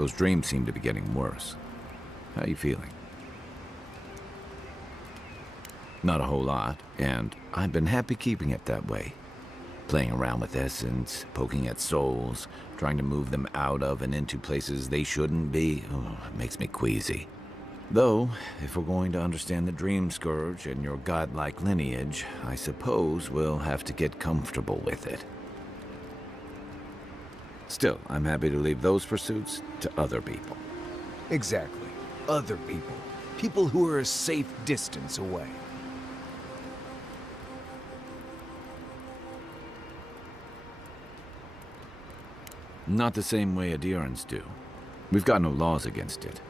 Those dreams seem to be getting worse. How are you feeling? Not a whole lot, and I've been happy keeping it that way. Playing around with essence, poking at souls, trying to move them out of and into places they shouldn't be, it makes me queasy. Though, if we're going to understand the Dream Scourge and your godlike lineage, I suppose we'll have to get comfortable with it. Still, I'm happy to leave those pursuits to other people. Exactly. Other people. People who are a safe distance away. Not the same way adherents do. We've got no laws against it.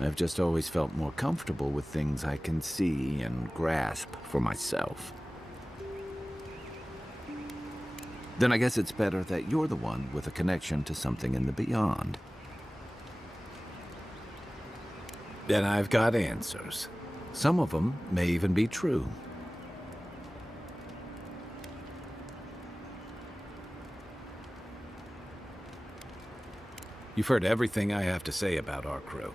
I've just always felt more comfortable with things I can see and grasp for myself. Then I guess it's better that you're the one with a connection to something in the beyond. Then I've got answers. Some of them may even be true. You've heard everything I have to say about our crew.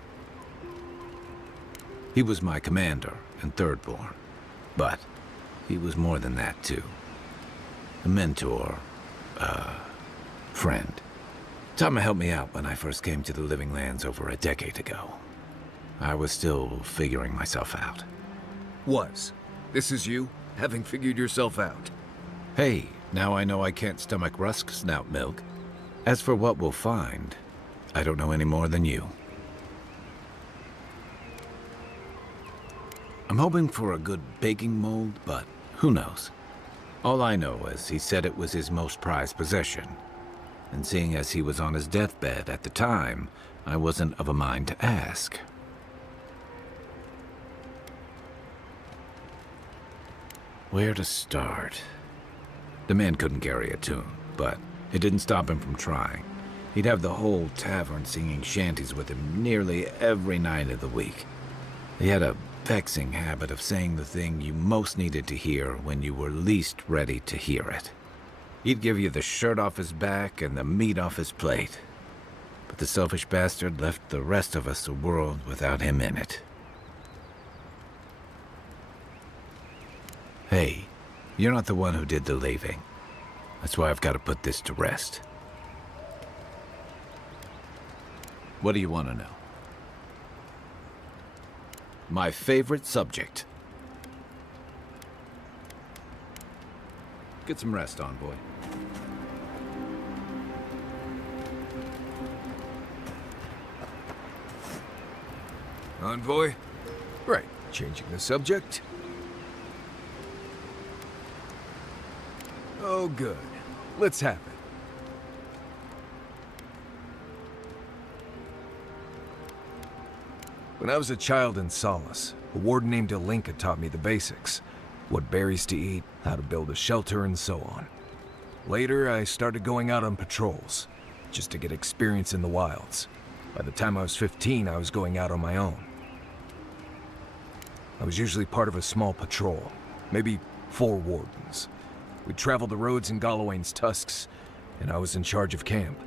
He was my commander and thirdborn, but he was more than that too. A mentor, friend. Tama helped me out when I first came to the Living Lands over a decade ago. I was still figuring myself out. Was. This is you, having figured yourself out. Hey, now I know I can't stomach rusk snout milk. As for what we'll find, I don't know any more than you. I'm hoping for a good baking mold, but who knows? All I know is he said it was his most prized possession. And seeing as he was on his deathbed at the time, I wasn't of a mind to ask. Where to start? The man couldn't carry a tune, but it didn't stop him from trying. He'd have the whole tavern singing shanties with him nearly every night of the week. He had a vexing habit of saying the thing you most needed to hear when you were least ready to hear it. He'd give you the shirt off his back and the meat off his plate. But the selfish bastard left the rest of us a world without him in it. Hey, you're not the one who did the leaving. That's why I've got to put this to rest. What do you want to know? My favorite subject. Get some rest, Envoy. Envoy? Right, changing the subject. Oh, good. Let's have it. When I was a child in Solace, a warden named Alinka taught me the basics. What berries to eat, how to build a shelter, and so on. Later, I started going out on patrols, just to get experience in the wilds. By the time I was 15, I was going out on my own. I was usually part of a small patrol, maybe 4 wardens. We'd travel the roads in Galawain's tusks, and I was in charge of camp.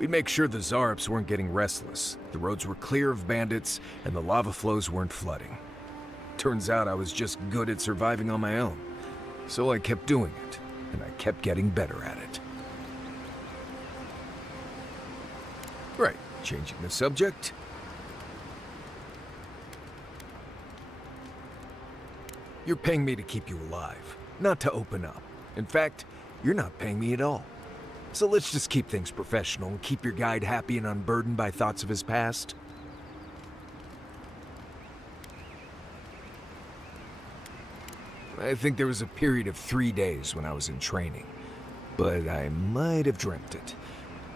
We'd make sure the Zarps weren't getting restless, the roads were clear of bandits, and the lava flows weren't flooding. Turns out I was just good at surviving on my own, so I kept doing it, and I kept getting better at it. Right, changing the subject. You're paying me to keep you alive, not to open up. In fact, you're not paying me at all. So let's just keep things professional and keep your guide happy and unburdened by thoughts of his past. I think there was a period of 3 days when I was in training, but I might have dreamt it.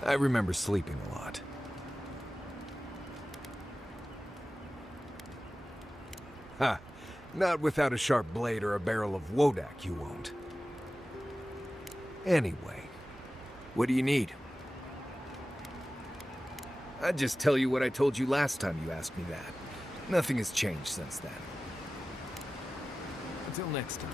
I remember sleeping a lot. Ha! Not without a sharp blade or a barrel of Wodak, you won't. Anyway, what do you need? I'd just tell you what I told you last time you asked me that. Nothing has changed since then. Until next time.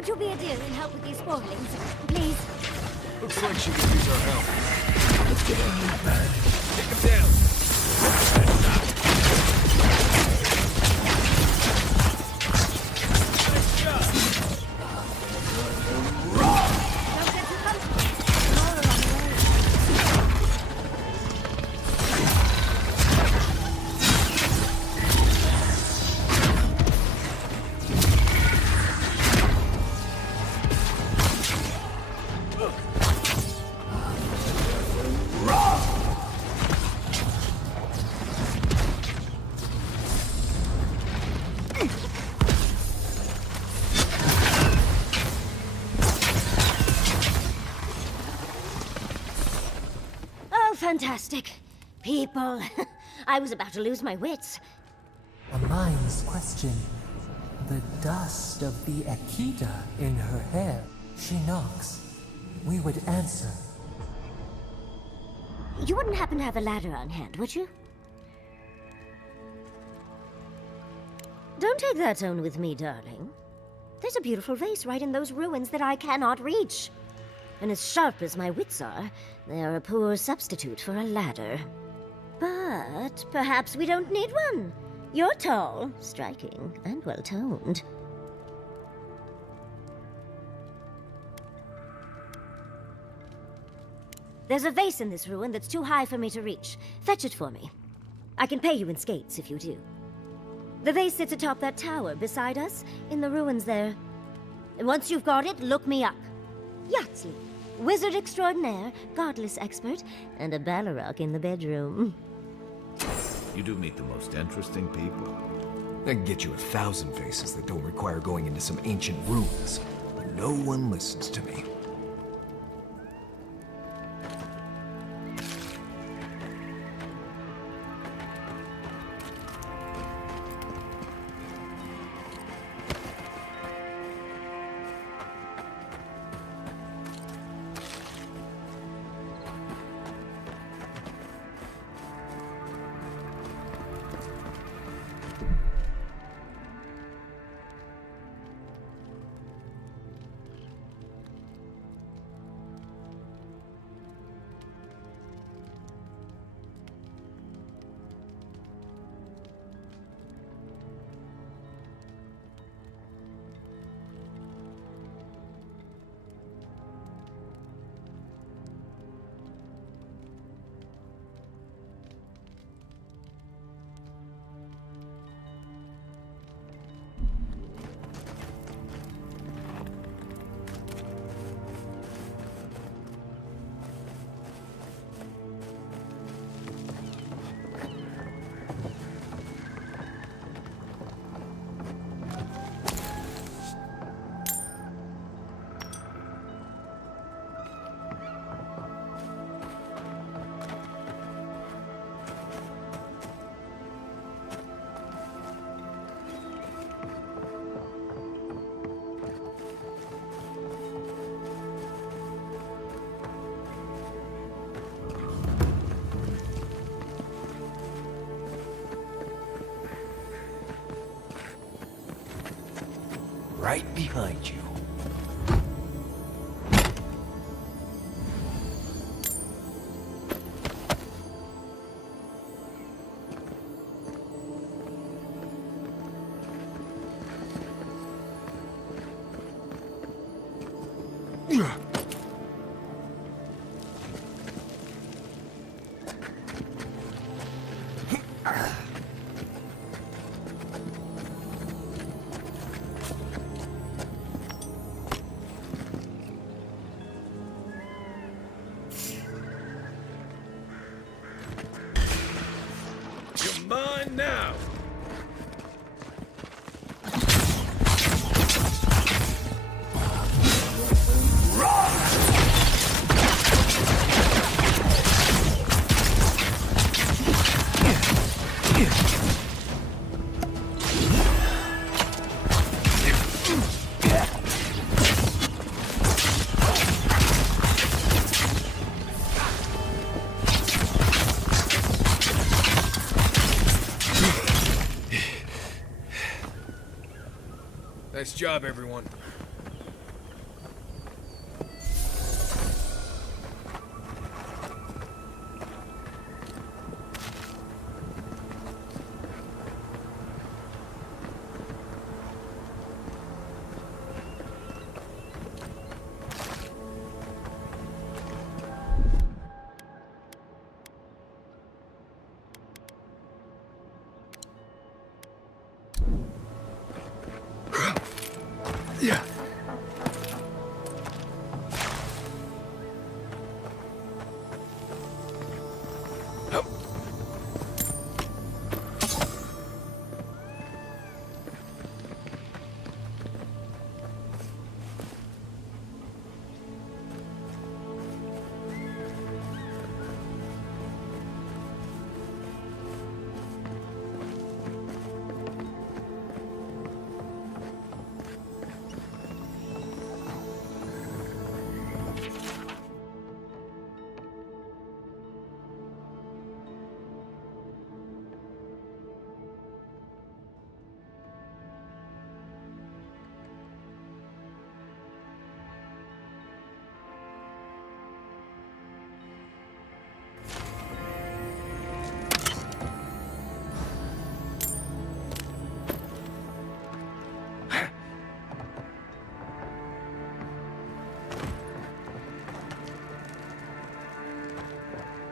would you be a dear and help with these spoilings? Please? Looks like she could use our help. Let's get on your back. Take him down. Nice job. Don't get too comfortable. More along the way. Oh, fantastic. People. I was about to lose my wits. A mind's question. The dust of the Akita in her hair. She knocks. We would answer. You wouldn't happen to have a ladder on hand, would you? Don't take that tone with me, darling. There's a beautiful vase right in those ruins that I cannot reach. And as sharp as my wits are, they are a poor substitute for a ladder. But perhaps we don't need one. You're tall, striking, and well-toned. There's a vase in this ruin that's too high for me to reach. Fetch it for me. I can pay you in skates if you do. The vase sits atop that tower beside us, in the ruins there. And once you've got it, look me up. Yahtzee, wizard extraordinaire, godless expert, and a Balrog in the bedroom. You do meet the most interesting people. I can get you 1,000 faces that don't require going into some ancient ruins. But no one listens to me. Right behind you. You're mine now! Nice job, everyone. Yeah.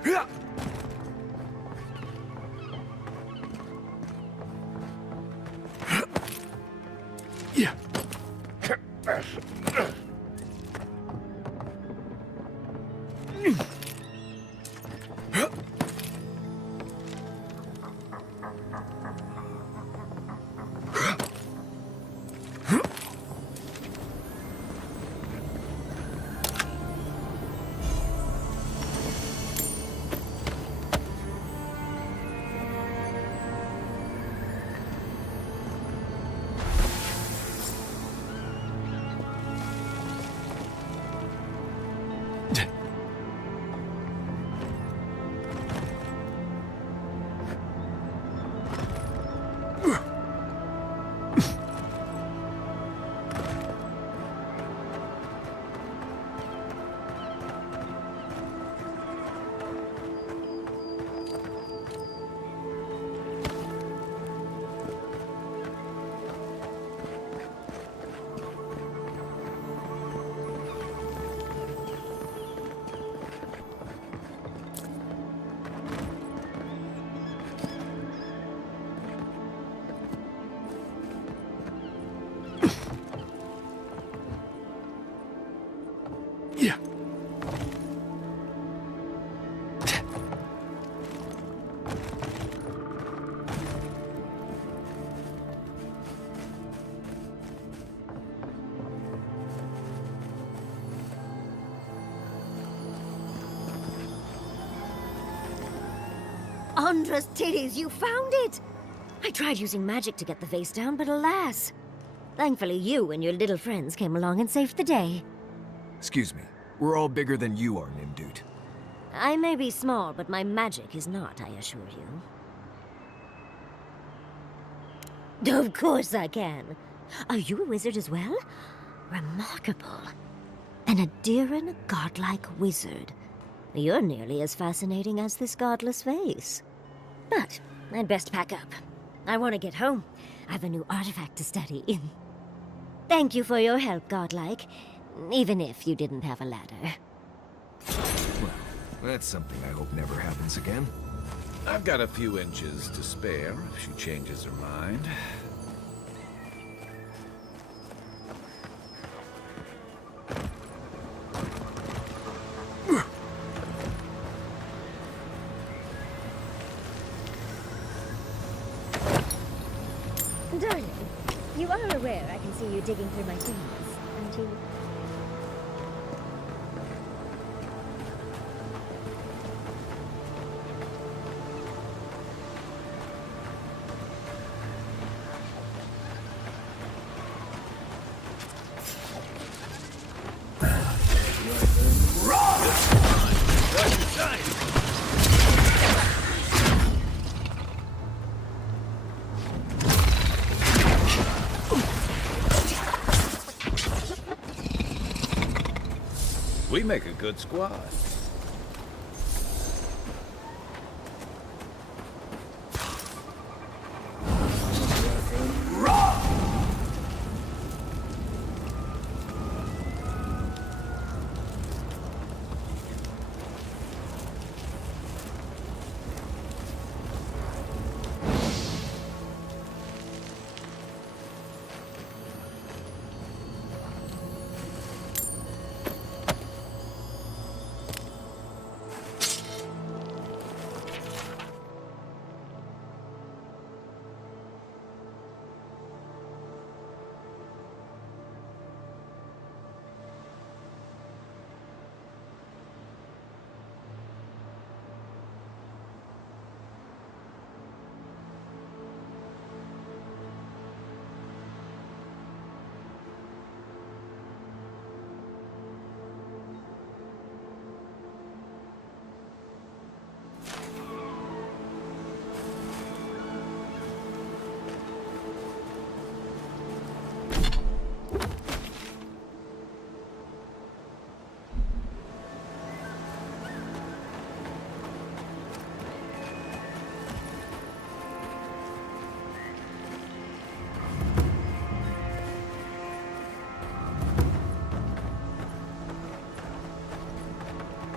Yeah. Yeah. Andra's titties, you found it! I tried using magic to get the vase down, but alas. Thankfully, you and your little friends came along and saved the day. Excuse me. We're all bigger than you are, Nimdude. I may be small, but my magic is not, I assure you. Of course I can. Are you a wizard as well? Remarkable. An Adiran godlike wizard. You're nearly as fascinating as this godless vase. But I'd best pack up. I want to get home. I've a new artifact to study. Thank you for your help, godlike. Even if you didn't have a ladder. Well, that's something I hope never happens again. I've got a few inches to spare if she changes her mind. Darling, you are aware I can see you digging through my fingers, aren't you? We make a good squad.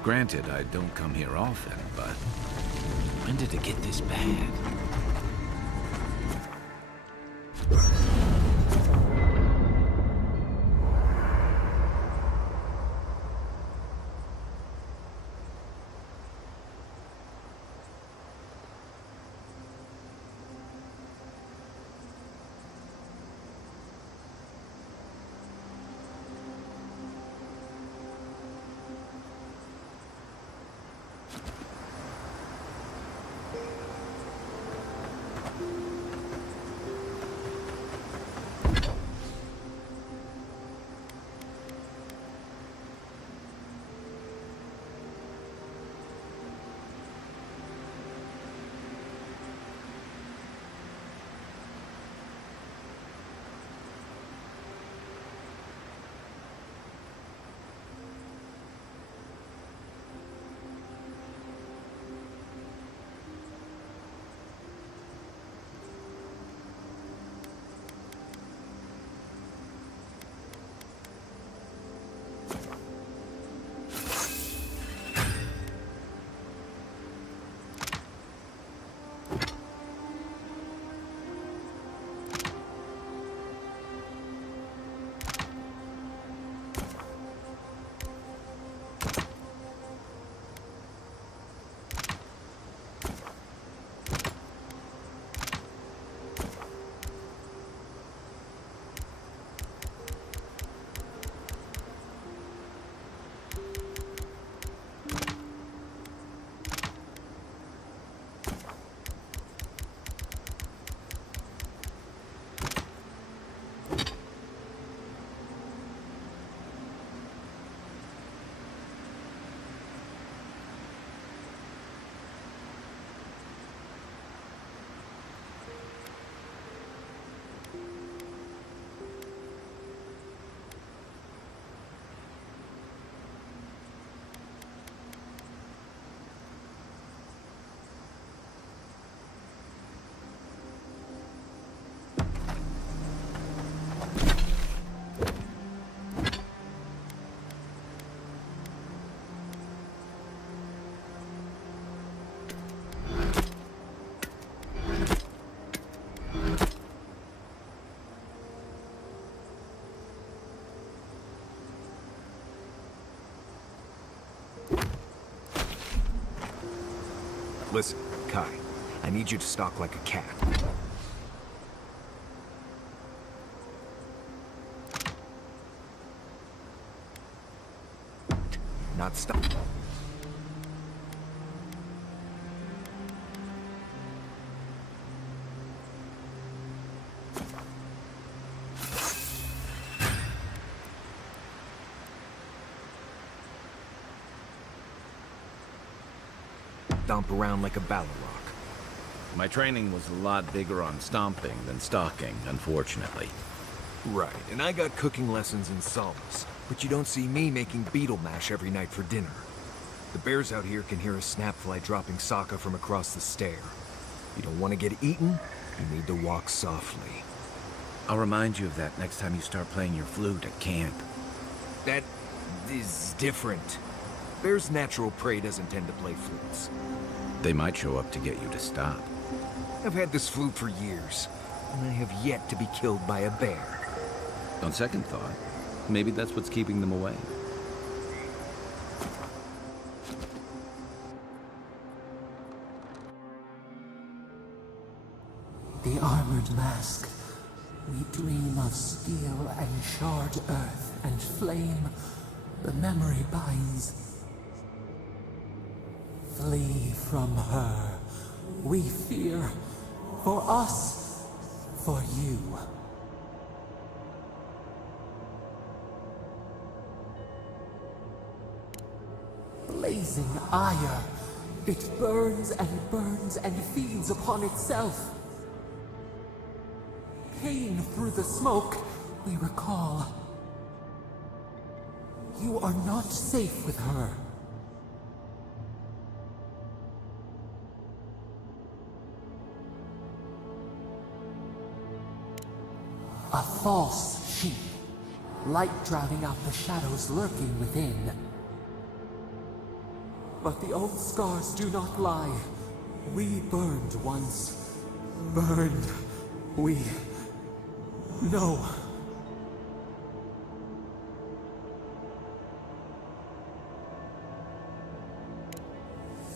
Granted, I don't come here often, but when did it get this bad? Listen, Kai, I need you to stalk like a cat. Not stop. Stomp around like a battle rock. My training was a lot bigger on stomping than stalking, unfortunately. Right, and I got cooking lessons in solace, but you don't see me making beetle mash every night for dinner. The bears out here can hear a snapfly dropping Sokka from across the stair. You don't want to get eaten, you need to walk softly. I'll remind you of that next time you start playing your flute at camp. That is different. Bear's natural prey doesn't tend to play flutes. They might show up to get you to stop. I've had this flute for years, and I have yet to be killed by a bear. On second thought, maybe that's what's keeping them away. The armored mask. We dream of steel and charred earth and flame. The memory binds. Flee from her. We fear. For us. For you. Blazing ire. It burns and feeds upon itself. Pain through the smoke, we recall. You are not safe with her. A false sheep. Light drowning out the shadows lurking within. But the old scars do not lie. We burned once. Burned. We know.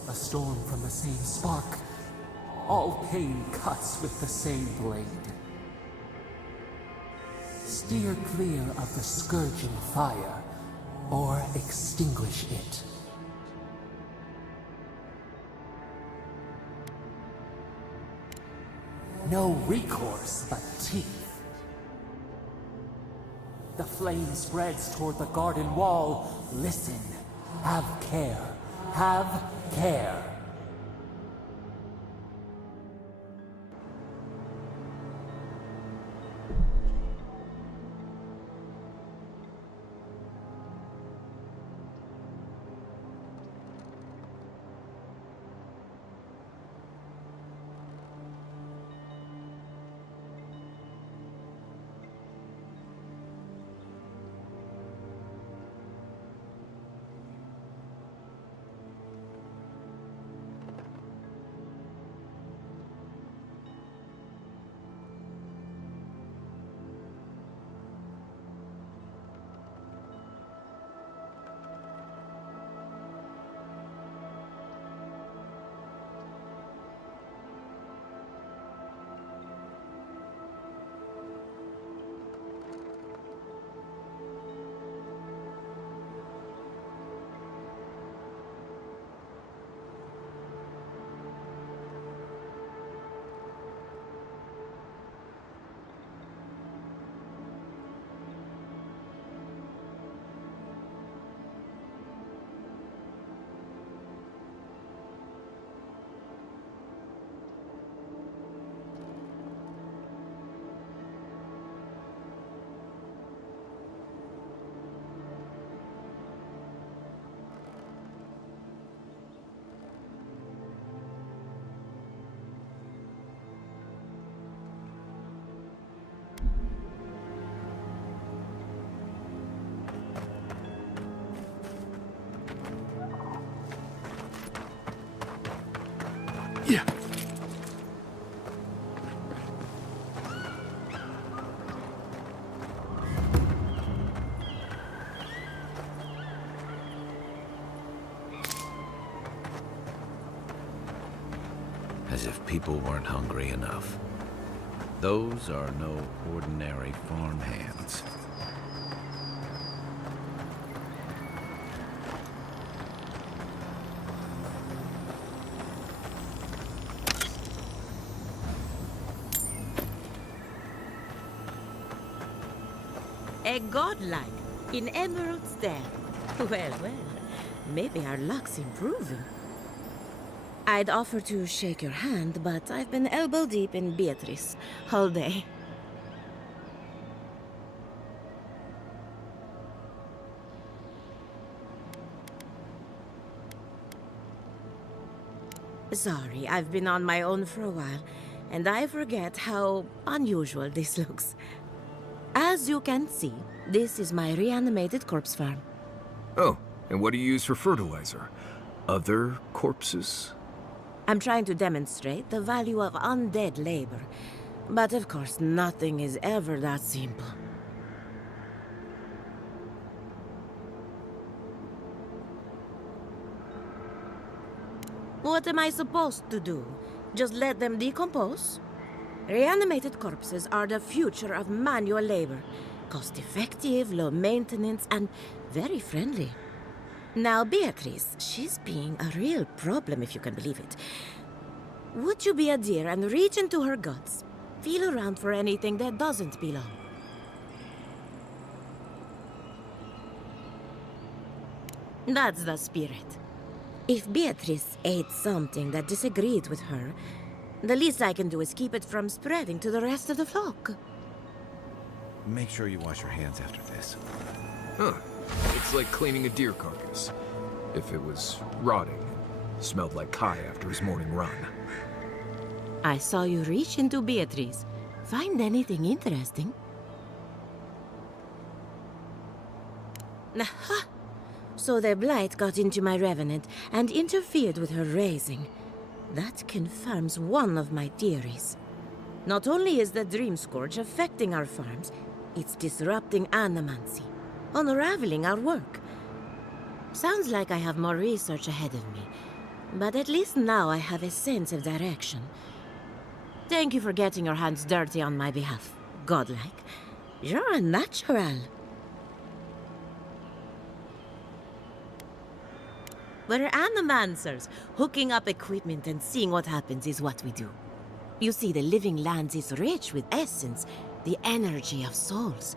A storm from the same spark. All pain cuts with the same blade. Steer clear of the scourging fire, or extinguish it. No recourse but teeth. The flame spreads toward the garden wall. Listen. Have care. Have care. Yeah. As if people weren't hungry enough. Those are no ordinary farm hands. A godlike in Emerald Stair. Well, maybe our luck's improving. I'd offer to shake your hand, but I've been elbow deep in Beatrice all day. Sorry, I've been on my own for a while, and I forget how unusual this looks. As you can see, this is my reanimated corpse farm. Oh, and what do you use for fertilizer? Other corpses? I'm trying to demonstrate the value of undead labor. But of course, nothing is ever that simple. What am I supposed to do? Just let them decompose? Reanimated corpses are the future of manual labor. Cost-effective, low maintenance, and very friendly. Now, Beatrice, she's being a real problem, if you can believe it. Would you be a dear and reach into her guts? Feel around for anything that doesn't belong. That's the spirit. If Beatrice ate something that disagreed with her, the least I can do is keep it from spreading to the rest of the flock. Make sure you wash your hands after this. Huh. It's like cleaning a deer carcass. If it was rotting and smelled like Kai after his morning run. I saw you reach into Beatrice. Find anything interesting? Aha! So the blight got into my revenant and interfered with her raising. That confirms one of my theories. Not only is the Dream Scourge affecting our farms, it's disrupting animancy, unraveling our work. Sounds like I have more research ahead of me, but at least now I have a sense of direction. Thank you for getting your hands dirty on my behalf, godlike. You're a natural. We're animancers. Hooking up equipment and seeing what happens is what we do. You see, the living lands is rich with essence, the energy of souls.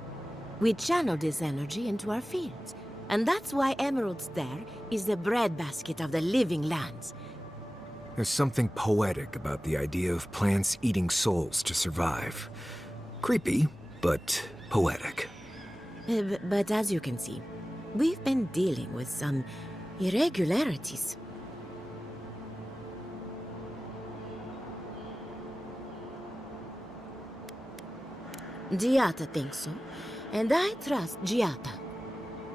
We channel this energy into our fields, and that's why Emerald Stair is the breadbasket of the living lands. There's something poetic about the idea of plants eating souls to survive. Creepy, but poetic. But as you can see, we've been dealing with some irregularities. Giata thinks so, and I trust Giata.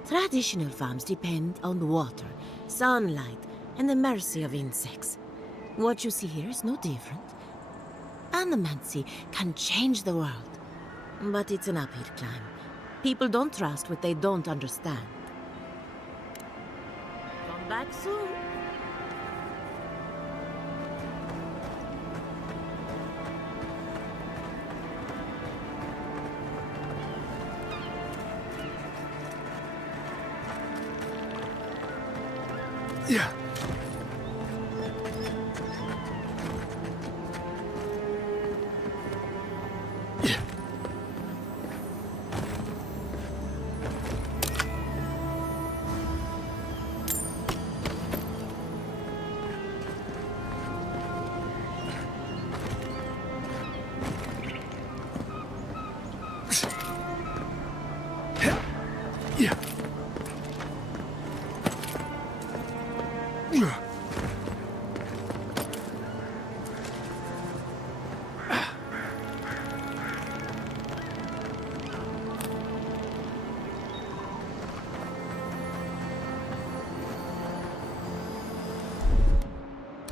Traditional farms depend on water, sunlight, and the mercy of insects. What you see here is no different. Animancy can change the world, but it's an uphill climb. People don't trust what they don't understand. Come back soon. Yeah.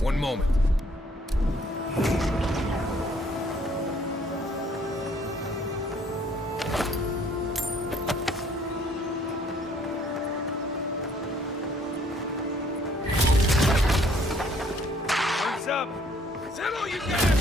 One moment. What's up? Settle, you guys!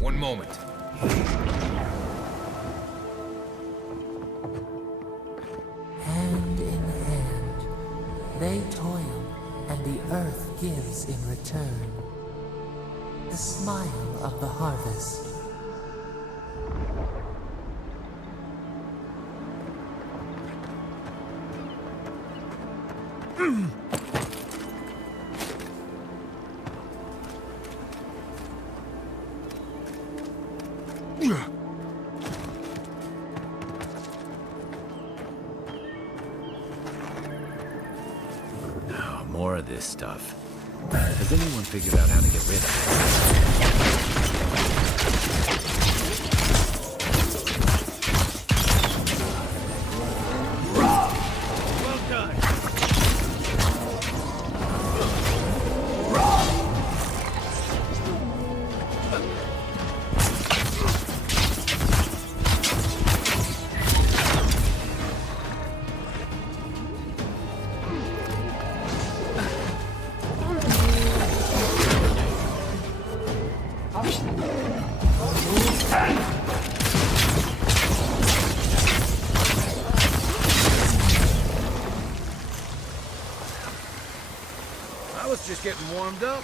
One moment. Hand in hand, they toil, and the earth gives in return. The smile of the harvest. Oh, more of this stuff. Has anyone figured out how to get rid of it? I was just getting warmed up.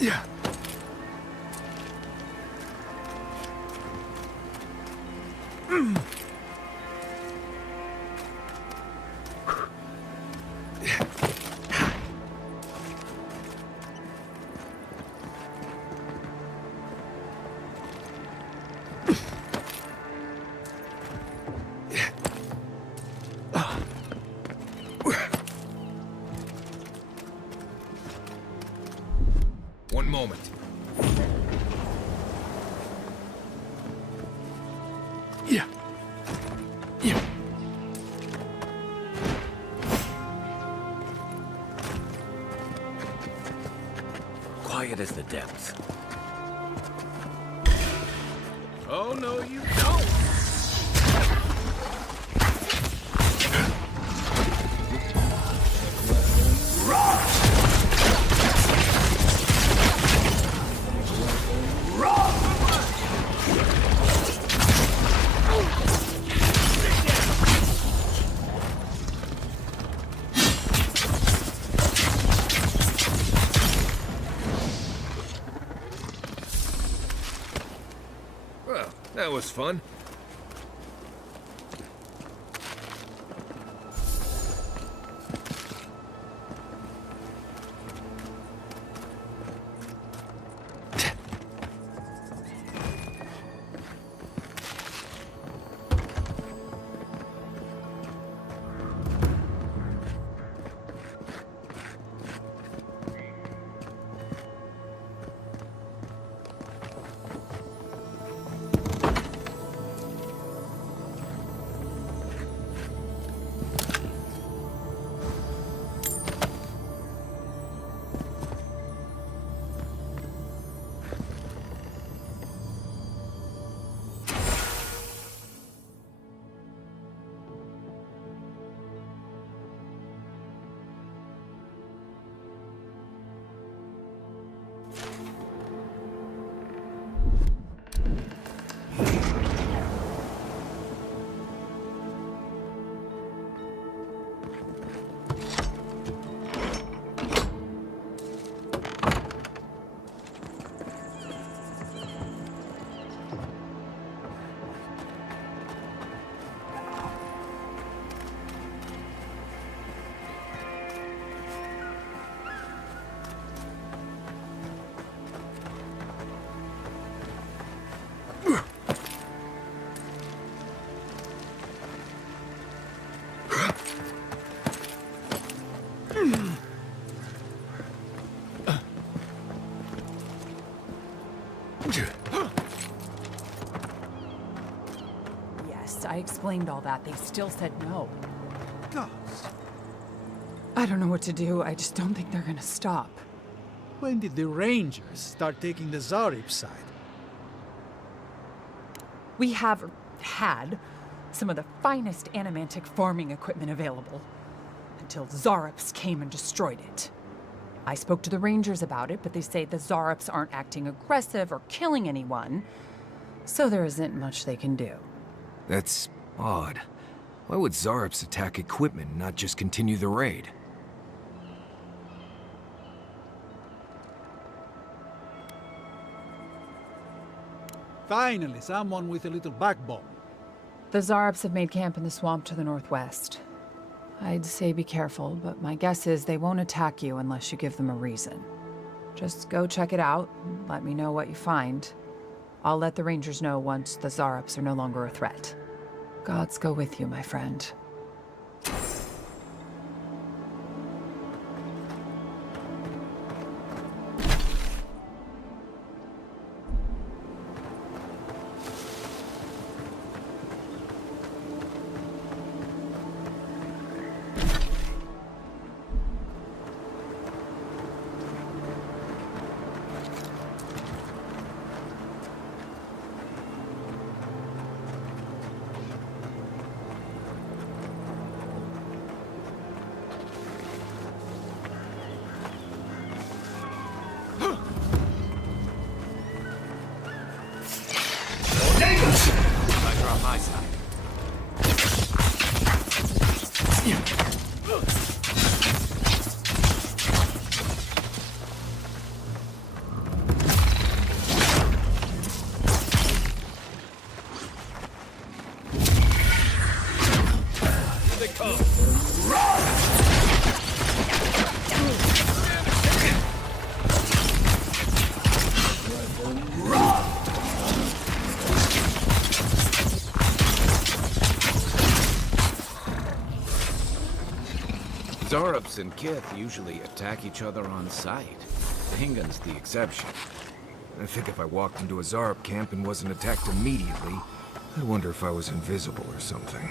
Yeah. One moment. Yeah. Yeah. Quiet as the depths. Oh, no, you don't. Well, that was fun. West. I explained all that. They still said no. Gods. I don't know what to do. I just don't think they're gonna stop. When did the Rangers start taking the Zarib side? We have had some of the finest animantic farming equipment available until Zarops came and destroyed it. I spoke to the Rangers about it, but they say the Zarops aren't acting aggressive or killing anyone, so there isn't much they can do. That's odd. Why would Zarops attack equipment and not just continue the raid? Finally, someone with a little backbone. The Zarops have made camp in the swamp to the northwest. I'd say be careful, but my guess is they won't attack you unless you give them a reason. Just go check it out, and let me know what you find. I'll let the Rangers know once the Zarops are no longer a threat. Gods go with you, my friend. Tiger on my side. Here they come. Zarops and Kith usually attack each other on sight. Hingan's the exception. I think if I walked into a Zarb camp and wasn't attacked immediately, I'd wonder if I was invisible or something.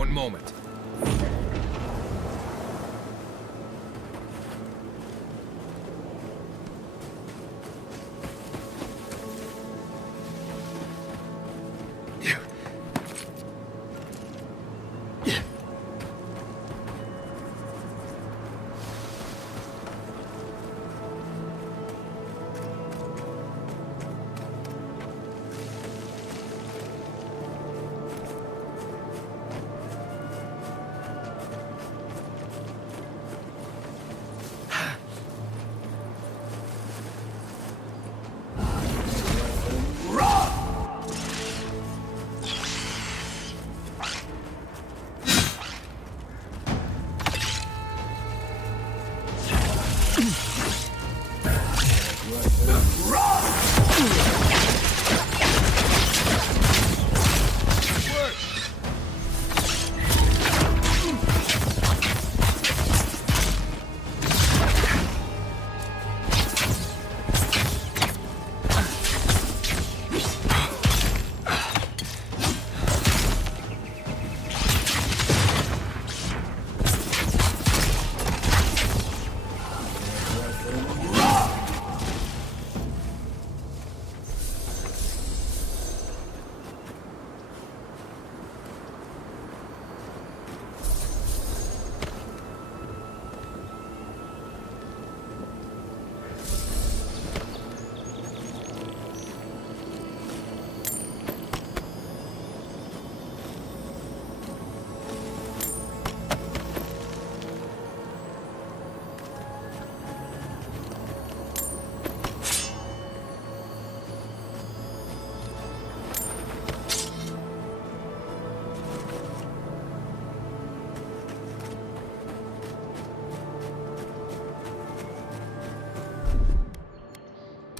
One moment.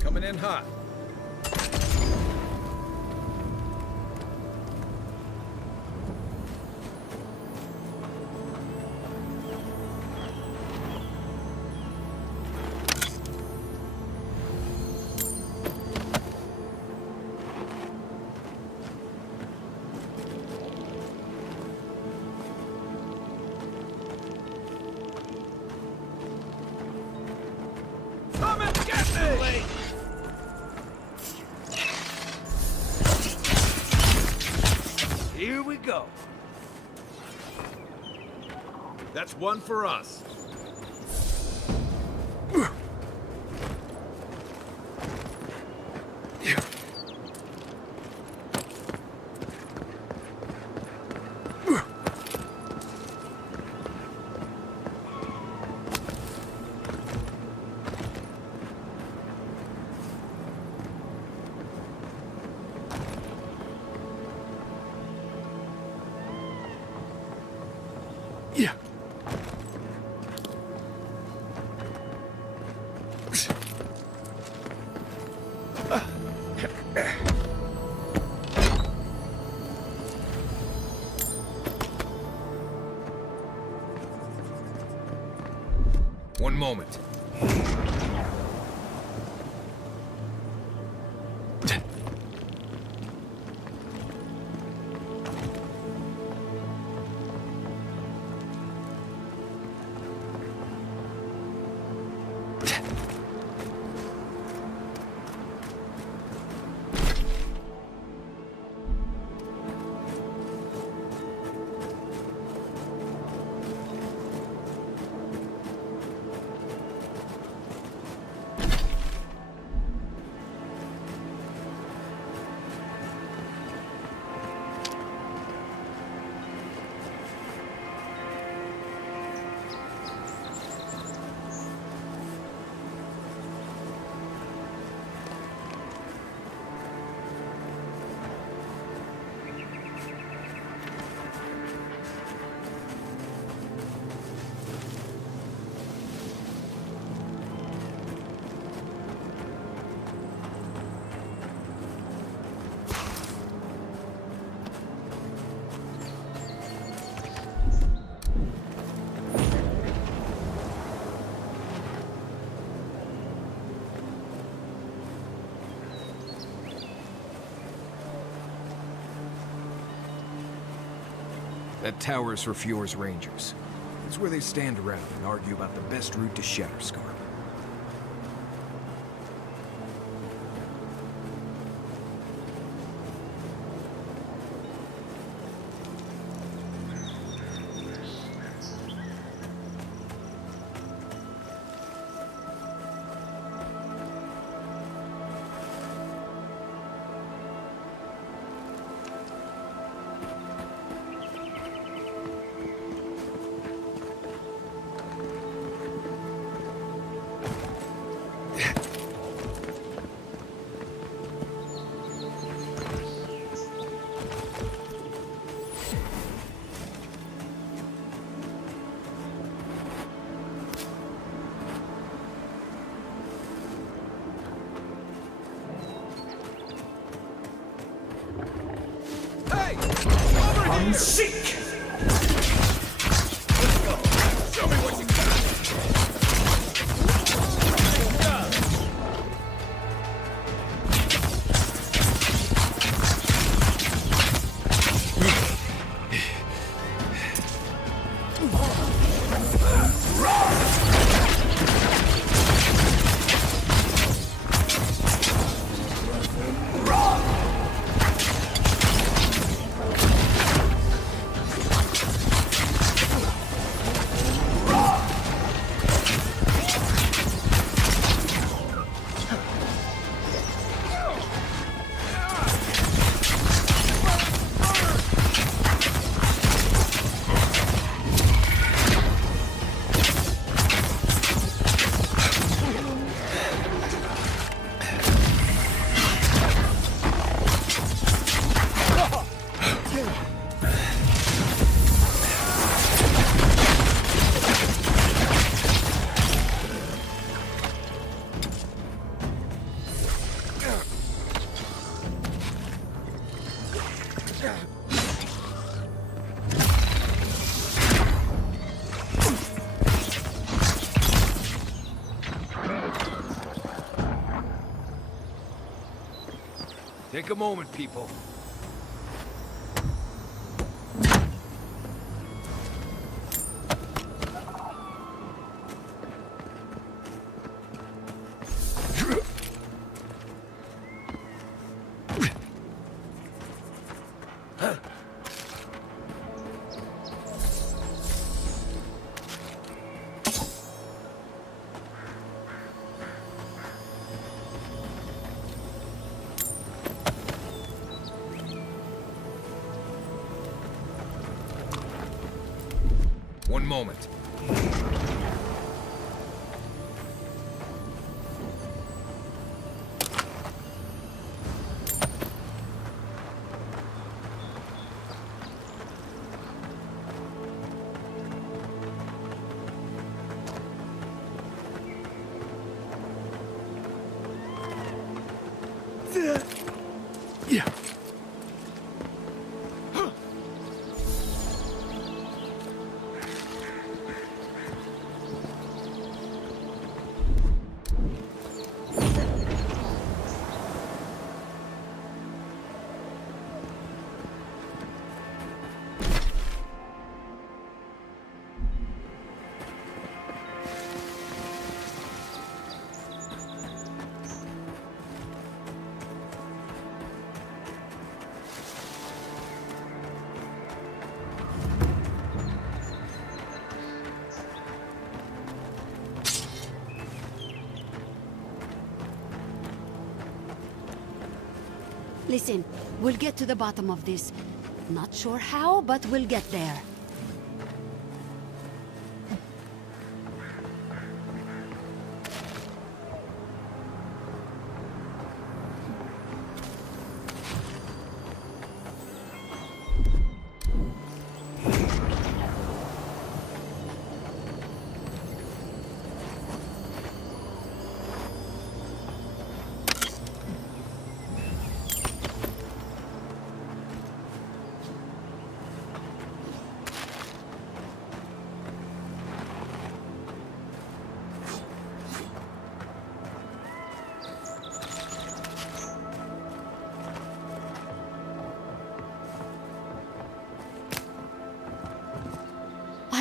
Coming in hot. Come and get me! Here we go. That's one for us. Yeah. One moment. That tower's for Fjord's Rangers. It's where they stand around and argue about the best route to Shatterscarp. Take a moment, people. One moment. Yeah. Listen, we'll get to the bottom of this. Not sure how, but we'll get there.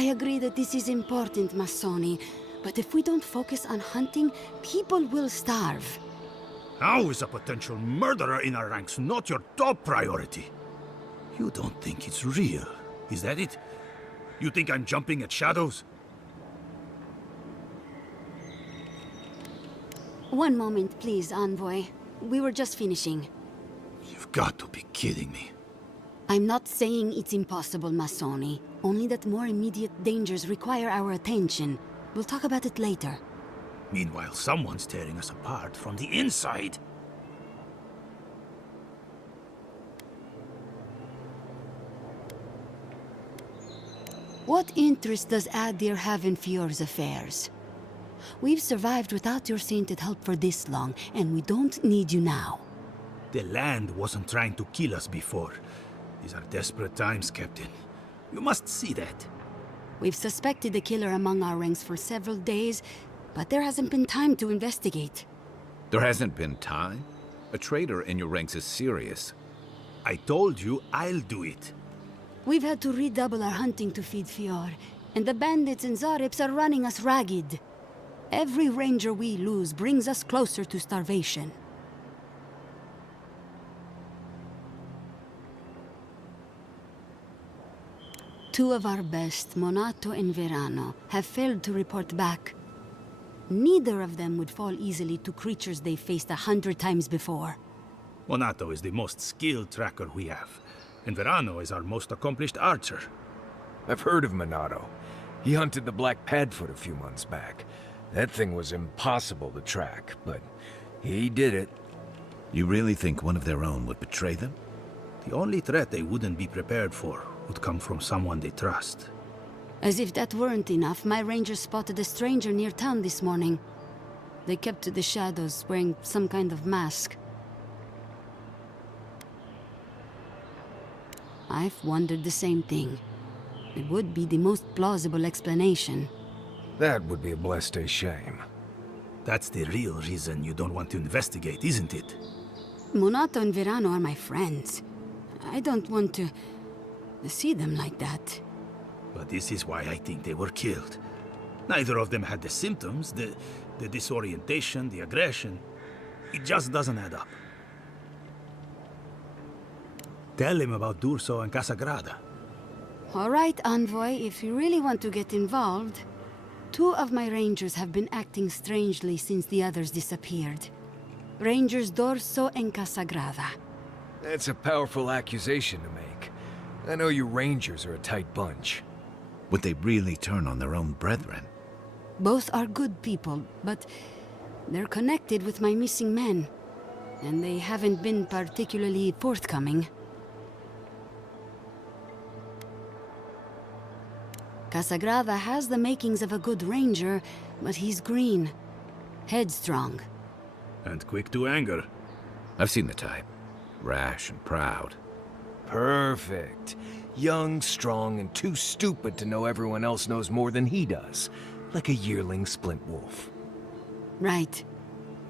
agree that this is important, Masoni. But if we don't focus on hunting, people will starve. How is a potential murderer in our ranks not your top priority? You don't think it's real, is that it? You think I'm jumping at shadows? One moment, please, Envoy. We were just finishing. You've got to be kidding me. I'm not saying it's impossible, Masoni. Only that more immediate dangers require our attention. We'll talk about it later. Meanwhile, someone's tearing us apart from the inside. What interest does Adir have in Fior's affairs? We've survived without your sainted help for this long, and we don't need you now. The land wasn't trying to kill us before. These are desperate times, Captain. You must see that. We've suspected the killer among our ranks for several days, but there hasn't been time to investigate. There hasn't been time? A traitor in your ranks is serious. I told you I'll do it. We've had to redouble our hunting to feed Fior, and the bandits and Zarips are running us ragged. Every ranger we lose brings us closer to starvation. Two of our best, Monato and Verano, have failed to report back. Neither of them would fall easily to creatures they faced 100 times before. Monato is the most skilled tracker we have, and Verano is our most accomplished archer. I've heard of Monato. He hunted the Black Padfoot a few months back. That thing was impossible to track, but he did it. You really think one of their own would betray them? The only threat they wouldn't be prepared for would come from someone they trust. As if that weren't enough, my rangers spotted a stranger near town this morning. They kept to the shadows, wearing some kind of mask. I've wondered the same thing. It would be the most plausible explanation. That would be a blessed shame. That's the real reason you don't want to investigate, isn't it? Monato and Verano are my friends. I don't want to see them like that. But this is why I think they were killed. Neither of them had the symptoms, the disorientation, the aggression. It just doesn't add up. Tell him about D'Urso and Casagrada. All right, Envoy, if you really want to get involved. Two of my rangers have been acting strangely since the others disappeared. Rangers D'Urso and Casagrada. That's a powerful accusation to make. I know you rangers are a tight bunch. Would they really turn on their own brethren? Both are good people, but they're connected with my missing men. And they haven't been particularly forthcoming. Casagrada has the makings of a good ranger, but he's green. Headstrong. And quick to anger. I've seen the type. Rash and proud. Perfect. Young, strong, and too stupid to know everyone else knows more than he does. Like a yearling splint wolf. Right.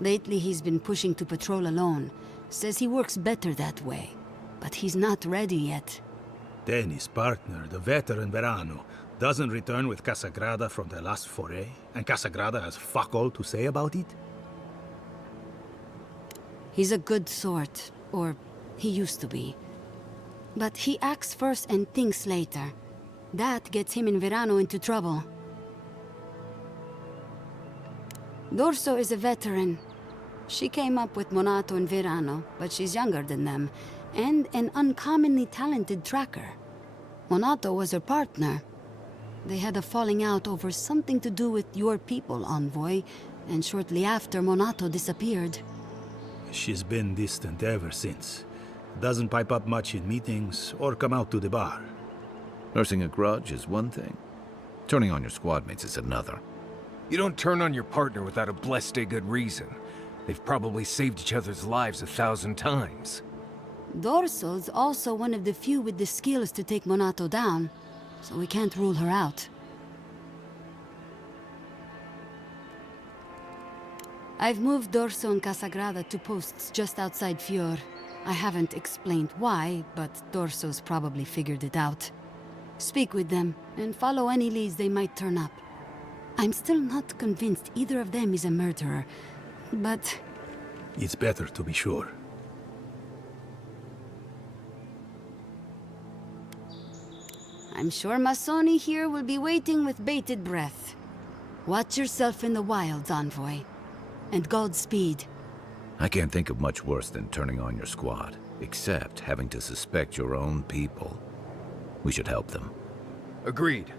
Lately he's been pushing to patrol alone. Says he works better that way. But he's not ready yet. Then his partner, the veteran Verano, doesn't return with Casagrada from their last foray, and Casagrada has fuck all to say about it? He's a good sort, or he used to be. But he acts first and thinks later. That gets him and Verano into trouble. D'Urso is a veteran. She came up with Monato and Verano, but she's younger than them, and an uncommonly talented tracker. Monato was her partner. They had a falling out over something to do with your people, Envoy, and shortly after, Monato disappeared. She's been distant ever since. Doesn't pipe up much in meetings or come out to the bar. Nursing a grudge is one thing. Turning on your squad mates is another. You don't turn on your partner without a blessed good reason. They've probably saved each other's lives 1,000 times. D'Urso's also one of the few with the skills to take Monato down, so we can't rule her out. I've moved D'Urso and Casagrada to posts just outside Fior. I haven't explained why, but D'Urso's probably figured it out. Speak with them, and follow any leads they might turn up. I'm still not convinced either of them is a murderer, but... It's better to be sure. I'm sure Masoni here will be waiting with bated breath. Watch yourself in the wilds, Envoy. And Godspeed. I can't think of much worse than turning on your squad, except having to suspect your own people. We should help them. Agreed.